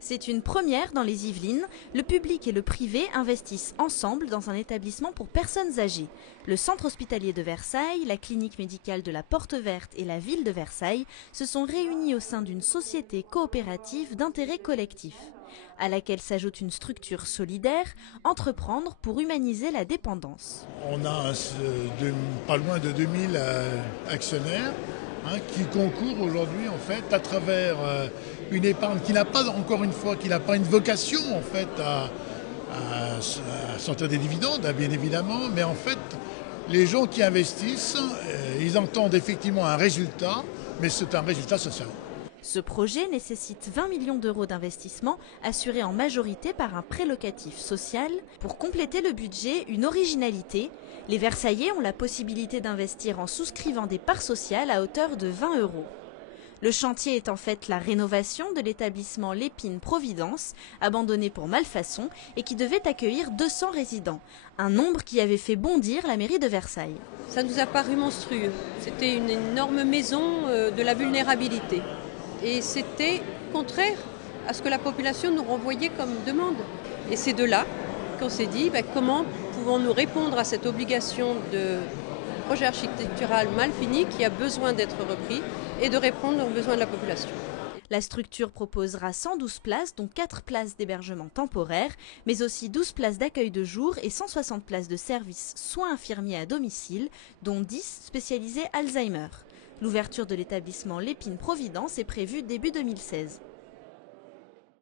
C'est une première dans les Yvelines. Le public et le privé investissent ensemble dans un établissement pour personnes âgées. Le centre hospitalier de Versailles, la clinique médicale de la Porte Verte et la ville de Versailles se sont réunis au sein d'une société coopérative d'intérêt collectif, à laquelle s'ajoute une structure solidaire, Entreprendre pour humaniser la dépendance. On a pas loin de 2000 actionnaires qui concourent aujourd'hui en fait à travers une épargne qui n'a pas encore une fois, qui n'a pas une vocation en fait à sortir des dividendes, bien évidemment, mais en fait les gens qui investissent, ils entendent effectivement un résultat, mais c'est un résultat social. Ce projet nécessite 20 millions d'euros d'investissement assurés en majorité par un prêt locatif social. Pour compléter le budget, une originalité. Les Versaillais ont la possibilité d'investir en souscrivant des parts sociales à hauteur de 20 euros. Le chantier est en fait la rénovation de l'établissement Lépine Providence, abandonné pour malfaçon et qui devait accueillir 200 résidents, un nombre qui avait fait bondir la mairie de Versailles. Ça nous a paru monstrueux. C'était une énorme maison de la vulnérabilité. Et c'était contraire à ce que la population nous renvoyait comme demande. Et c'est de là qu'on s'est dit comment pouvons-nous répondre à cette obligation de projet architectural mal fini qui a besoin d'être repris et de répondre aux besoins de la population. La structure proposera 112 places, dont 4 places d'hébergement temporaire, mais aussi 12 places d'accueil de jour et 160 places de services soins infirmiers à domicile, dont 10 spécialisés Alzheimer. L'ouverture de l'établissement Lépine Providence est prévue début 2016.